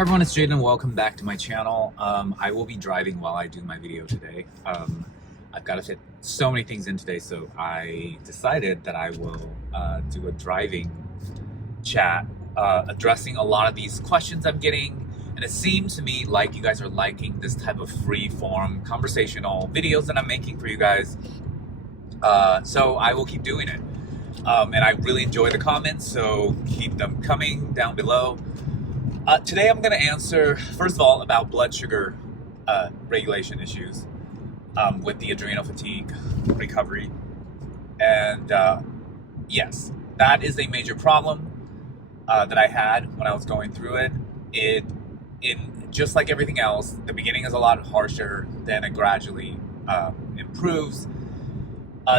Hi everyone, it's Jaden. Welcome back to my channel. I will be driving while I do my video today. I've got to fit so many things in today, so I decided that I will do a driving chat addressing a lot of these questions I'm getting. And it seems to me like you guys are liking this type of free-form conversational videos that I'm making for you guys. So I will keep doing it. And I really enjoy the comments, so keep them coming down below. Today I'm going to answer, first of all, about blood sugar regulation issues with the adrenal fatigue recovery. And yes, that is a major problem that I had when I was going through it. Just like everything else, the beginning is a lot harsher, then it gradually improves.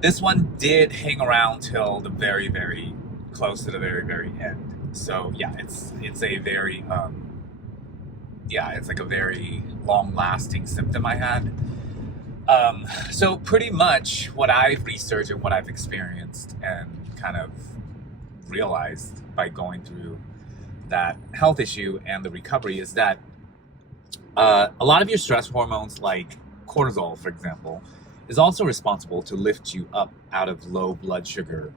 This one did hang around till the very, very close to the very, very end. So yeah, it's a very it's like a very long-lasting symptom I had. So pretty much what I've researched and what I've experienced and kind of realized by going through that health issue and the recovery is that a lot of your stress hormones, like cortisol, for example, is also responsible to lift you up out of low blood sugar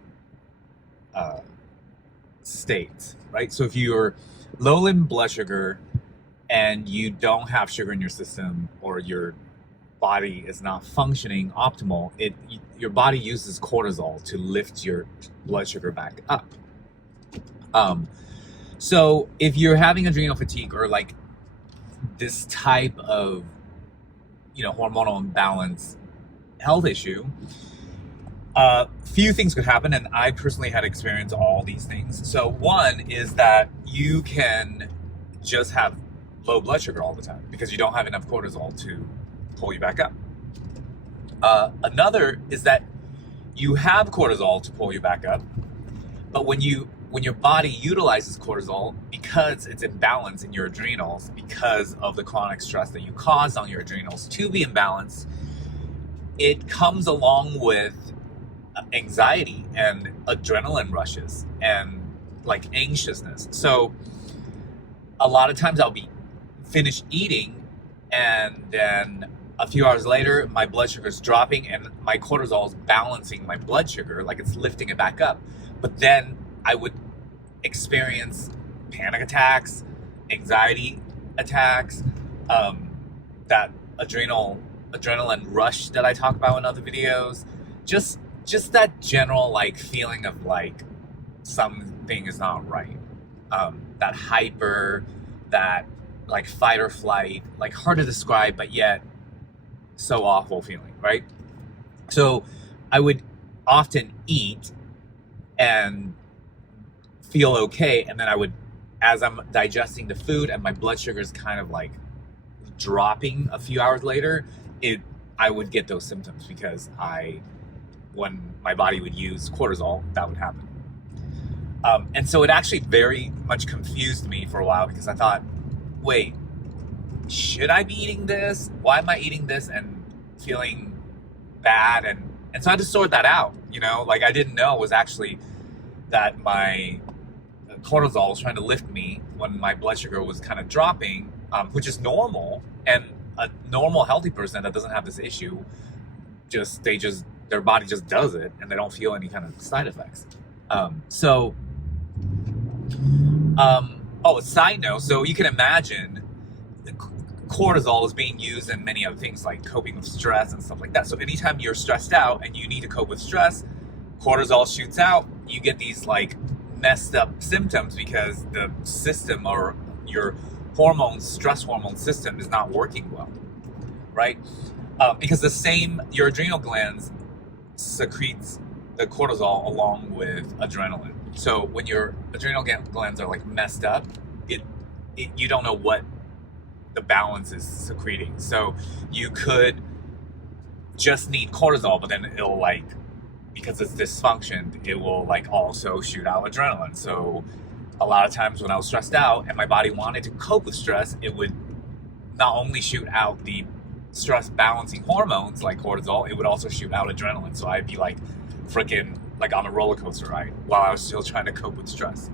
state, right? So if you're low in blood sugar and you don't have sugar in your system, or your body is not functioning optimal, your body uses cortisol to lift your blood sugar back up. So if you're having adrenal fatigue or like this type of hormonal imbalance health issue, few things could happen, and I personally had experienced all these things. So one is that you can just have low blood sugar all the time because you don't have enough cortisol to pull you back up. Another is that you have cortisol to pull you back up, but when your body utilizes cortisol, because it's imbalanced in your adrenals, because of the chronic stress that you cause on your adrenals to be imbalanced, it comes along with anxiety and adrenaline rushes and like anxiousness. So a lot of times I'll be finished eating and then a few hours later my blood sugar is dropping and my cortisol is balancing my blood sugar, like it's lifting it back up. But then I would experience panic attacks, anxiety attacks, that adrenaline rush that I talk about in other videos, just that general like feeling of like something is not right, that hyper, that like fight or flight, like hard to describe but yet so awful feeling, right? So I would often eat and feel okay, and then I would, as I'm digesting the food and my blood sugar is kind of like dropping a few hours later, I would get those symptoms because when my body would use cortisol, that would happen. And so it actually very much confused me for a while because I thought, wait, should I be eating this? Why am I eating this and feeling bad? And so I had to sort that out, like I didn't know it was actually that my cortisol was trying to lift me when my blood sugar was kind of dropping, which is normal. And a normal healthy person that doesn't have this issue, their body just does it and they don't feel any kind of side effects. A side note, so you can imagine cortisol is being used in many other things like coping with stress and stuff like that. So anytime you're stressed out and you need to cope with stress, cortisol shoots out, you get these like messed up symptoms because the system or your stress hormone system is not working well, right? Because your adrenal glands secretes the cortisol along with adrenaline. So when your adrenal glands are like messed up, you don't know what the balance is secreting. So you could just need cortisol, but then it'll like, because it's dysfunctioned, it will like also shoot out adrenaline. So a lot of times when I was stressed out and my body wanted to cope with stress, it would not only shoot out the stress balancing hormones like cortisol, it would also shoot out adrenaline. So I'd be like freaking like on a roller coaster ride while I was still trying to cope with stress.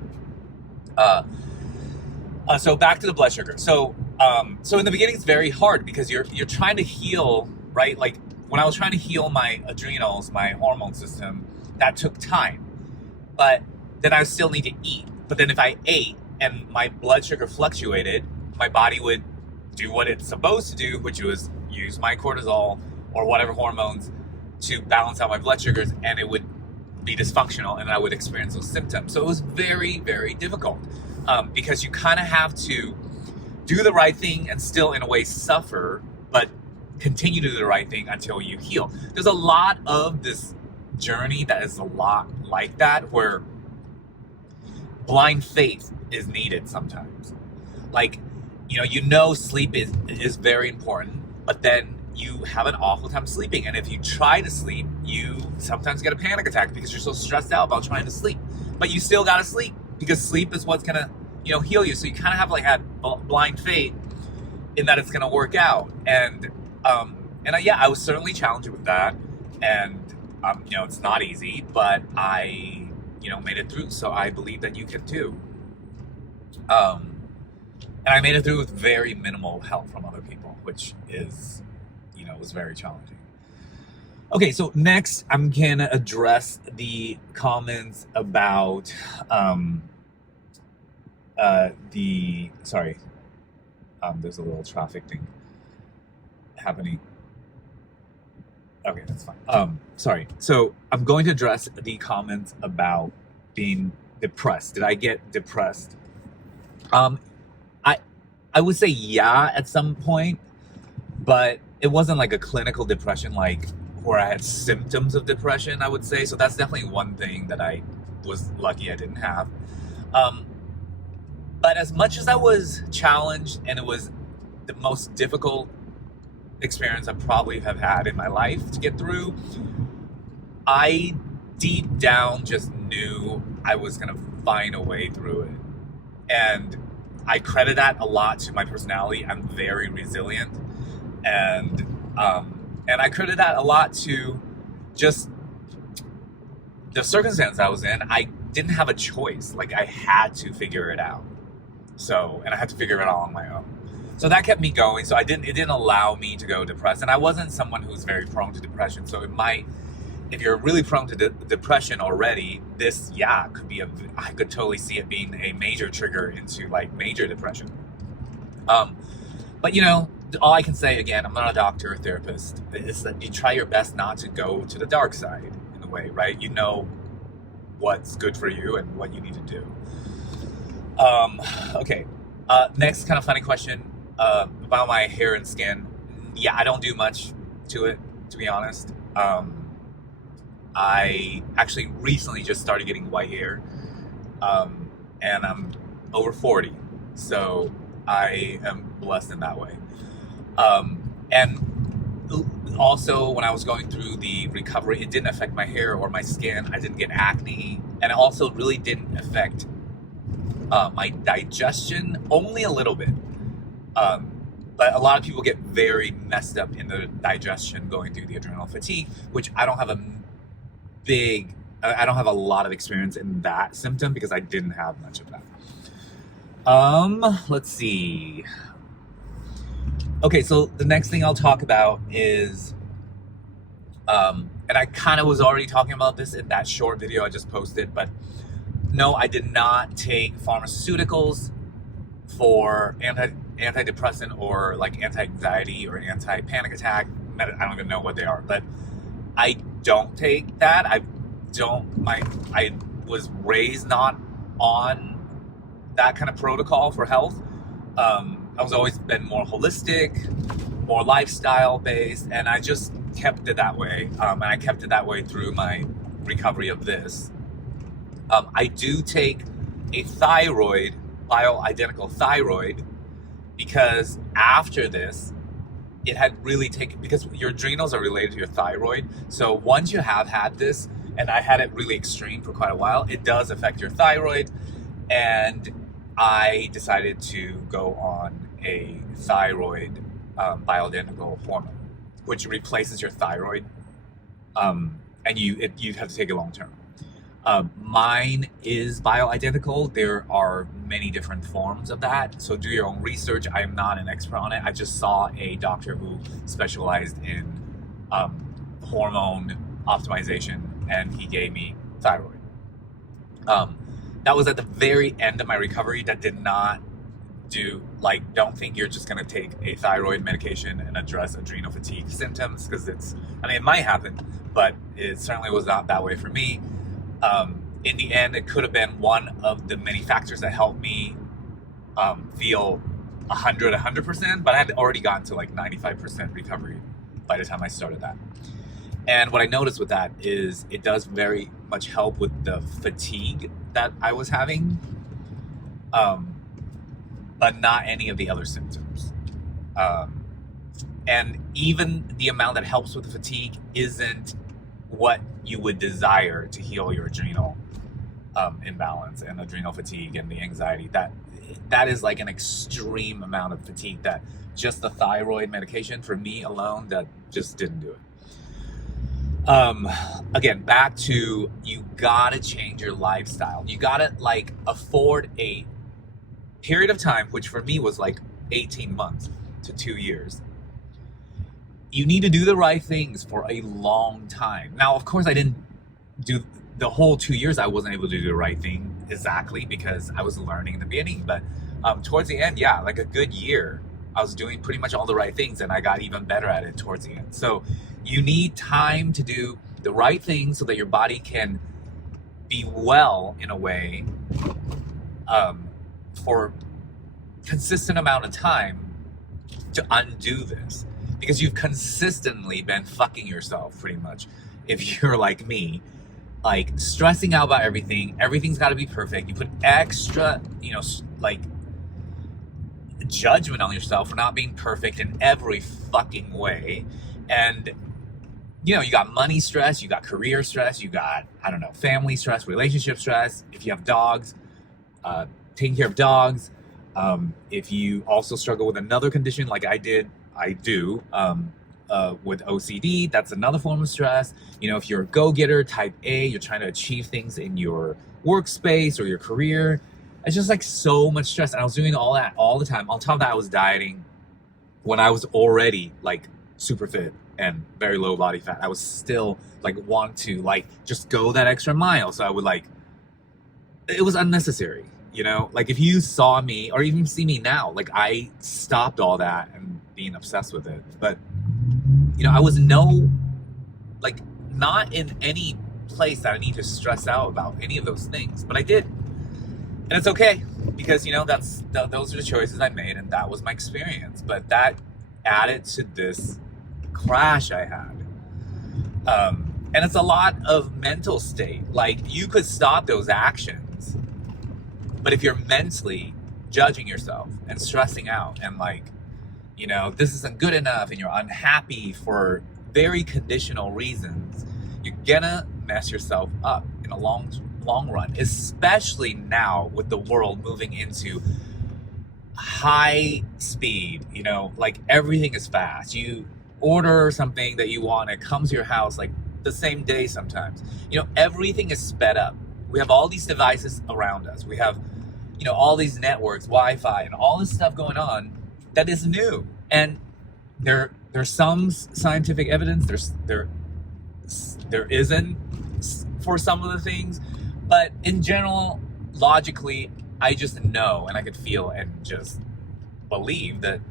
So back to the blood sugar. So in the beginning, it's very hard because you're trying to heal, right? Like when I was trying to heal my adrenals, my hormone system, that took time. But then I still need to eat. But then if I ate and my blood sugar fluctuated, my body would do what it's supposed to do, which was use my cortisol or whatever hormones to balance out my blood sugars, and it would be dysfunctional, and I would experience those symptoms. So it was very, very difficult because you kind of have to do the right thing and still, in a way, suffer, but continue to do the right thing until you heal. There's a lot of this journey that is a lot like that, where blind faith is needed sometimes. Like, you know sleep is very important, but then you have an awful time sleeping. And if you try to sleep, you sometimes get a panic attack because you're so stressed out about trying to sleep. But you still gotta sleep because sleep is what's gonna, heal you. So you kind of have like that blind faith in that it's gonna work out. And I was certainly challenged with that. And it's not easy, but I made it through. So I believe that you can too. And I made it through with very minimal help from other people, which is, was very challenging. Okay, so next I'm gonna address the comments about there's a little traffic thing happening. Okay, that's fine. Sorry. So I'm going to address the comments about being depressed. Did I get depressed? I would say yeah at some point, but it wasn't like a clinical depression, like where I had symptoms of depression, I would say. So that's definitely one thing that I was lucky I didn't have. But as much as I was challenged, and it was the most difficult experience I probably have had in my life to get through, I deep down just knew I was gonna find a way through it. And I credit that a lot to my personality. I'm very resilient, and I credit that a lot to just the circumstance I was in. I didn't have a choice. Like, I had to figure it out. And I had to figure it out on my own. So that kept me going. So it didn't allow me to go depressed. And I wasn't someone who's very prone to depression. So if you're really prone to depression already, this, could be I could totally see it being a major trigger into like major depression. But all I can say, again, I'm not a doctor or therapist, is that you try your best not to go to the dark side in a way, right? You know what's good for you and what you need to do. Okay. Next kind of funny question about my hair and skin. Yeah, I don't do much to it, to be honest. I actually recently just started getting white hair, and I'm over 40, so I am blessed in that way. And also, when I was going through the recovery, it didn't affect my hair or my skin. I didn't get acne, and it also really didn't affect my digestion, only a little bit. But a lot of people get very messed up in the digestion going through the adrenal fatigue, which I don't have a lot of experience in that symptom because I didn't have much of that. Let's see. Okay, so the next thing I'll talk about is, and I kind of was already talking about this in that short video I just posted, but no, I did not take pharmaceuticals for antidepressant or like anti-anxiety or anti-panic attack. I don't even know what they are, but I don't take that. I was raised not on that kind of protocol for health. I was always been more holistic, more lifestyle based, and I just kept it that way. And I kept it that way through my recovery of this. I do take a thyroid, bioidentical thyroid, because after this, it had really taken, because your adrenals are related to your thyroid. So once you have had this, and I had it really extreme for quite a while, it does affect your thyroid. And I decided to go on a thyroid bioidentical hormone, which replaces your thyroid. And you have to take it long term. Mine is bioidentical. There are many different forms of that. So do your own research. I am not an expert on it. I just saw a doctor who specialized in hormone optimization, and he gave me thyroid. That was at the very end of my recovery. That did not do, like, don't think you're just going to take a thyroid medication and address adrenal fatigue symptoms, because it might happen, but it certainly was not that way for me. In the end, it could have been one of the many factors that helped me feel 100%, but I had already gotten to like 95% recovery by the time I started that. And what I noticed with that is it does very much help with the fatigue that I was having, but not any of the other symptoms. And even the amount that helps with the fatigue isn't what you would desire to heal your adrenal imbalance and adrenal fatigue and the anxiety. That is like an extreme amount of fatigue that just the thyroid medication for me alone, that just didn't do it. Again, back to, you gotta change your lifestyle. You gotta like afford a period of time, which for me was like 18 months to 2 years. You need to do the right things for a long time. Now, of course, I didn't do the whole 2 years. I wasn't able to do the right thing exactly because I was learning in the beginning. But towards the end, yeah, like a good year, I was doing pretty much all the right things, and I got even better at it towards the end. So you need time to do the right things so that your body can be well in a way for consistent amount of time to undo this. Because you've consistently been fucking yourself, pretty much, if you're like me, like stressing out about everything. Everything's got to be perfect. You put extra, like judgment on yourself for not being perfect in every fucking way. And, you got money stress, you got career stress, you got, family stress, relationship stress. If you have dogs, taking care of dogs. If you also struggle with another condition like I do, with OCD, that's another form of stress. If you're a go-getter, type A, you're trying to achieve things in your workspace or your career, it's just like so much stress. And I was doing all that all the time. On top of that, I was dieting when I was already like super fit and very low body fat. I was still like want to like just go that extra mile. So I would like, it was unnecessary, like if you saw me or even see me now, like I stopped all that and being obsessed with it. But I was not in any place that I need to stress out about any of those things, but I did. And it's okay, because those are the choices I made, and that was my experience. But that added to this crash I had. And it's a lot of mental state. Like, you could stop those actions, but if you're mentally judging yourself and stressing out and like, this isn't good enough, and you're unhappy for very conditional reasons, you're gonna mess yourself up in a long run, especially now with the world moving into high speed. Like everything is fast. You order something that you want, it comes to your house like the same day sometimes. Everything is sped up. We have all these devices around us. We have, all these networks, Wi-Fi, and all this stuff going on that is new. And there's some scientific evidence. There isn't for some of the things, but in general, logically, I just know, and I could feel and just believe that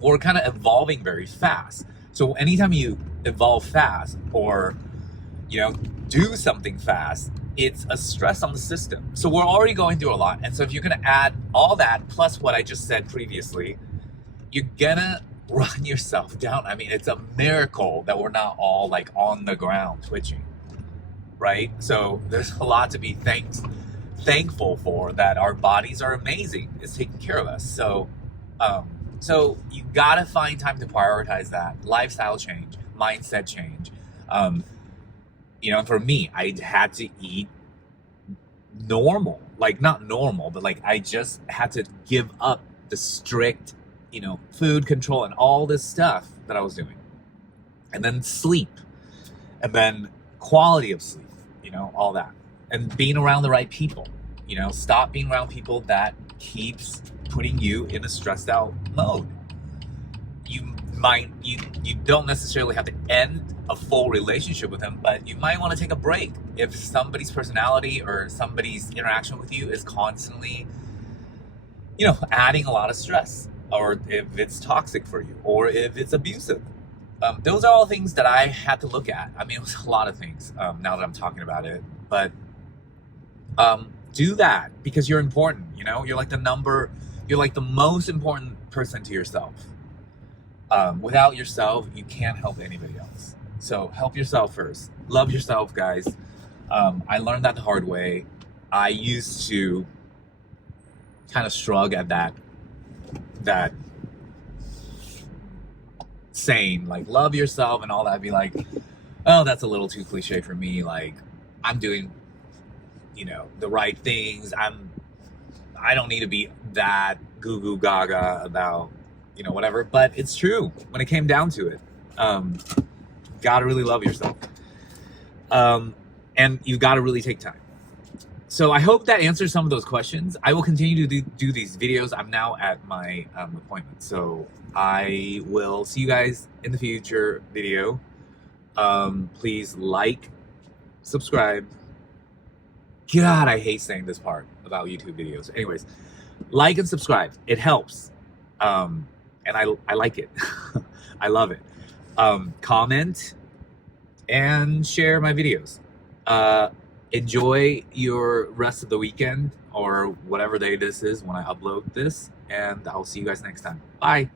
we're kind of evolving very fast. So anytime you evolve fast or do something fast, it's a stress on the system. So we're already going through a lot. And so if you're going to add all that plus what I just said previously, you're gonna run yourself down. I mean, it's a miracle that we're not all like on the ground twitching, right? So there's a lot to be thankful for, that our bodies are amazing. It's taking care of us. So you gotta find time to prioritize that. Lifestyle change, mindset change. And for me, I had to eat normal, like not normal, but like I just had to give up the strict, food control and all this stuff that I was doing. And then sleep, and then quality of sleep, all that. and being around the right people. You know, stop being around people that keeps putting you in a stressed out mode. You don't necessarily have to end a full relationship with them, but you might want to take a break if somebody's personality or somebody's interaction with you is constantly, you know, adding a lot of stress, or if it's toxic for you, or if it's abusive. Those are all things that I had to look at. I mean, it was a lot of things now that I'm talking about it, but do that because you're important. You know, you're like the most important person to yourself. Without yourself, you can't help anybody else. So help yourself first. Love yourself, guys. I learned that the hard way. I used to kind of shrug at that saying, like, love yourself and all that. I'd be like, oh, that's a little too cliche for me. Like, I'm doing, you know, the right things. I don't need to be that goo goo gaga about, you know, whatever. But it's true when it came down to it. Gotta really love yourself. And you gotta really take time. So I hope that answers some of those questions. I will continue to do these videos. I'm now at my appointment. So I will see you guys in the future video. Please like, subscribe. God, I hate saying this part about YouTube videos. Anyways, like and subscribe. It helps. And I like it. I love it. Comment and share my videos. Enjoy your rest of the weekend or whatever day this is when I upload this, and I'll see you guys next time. Bye.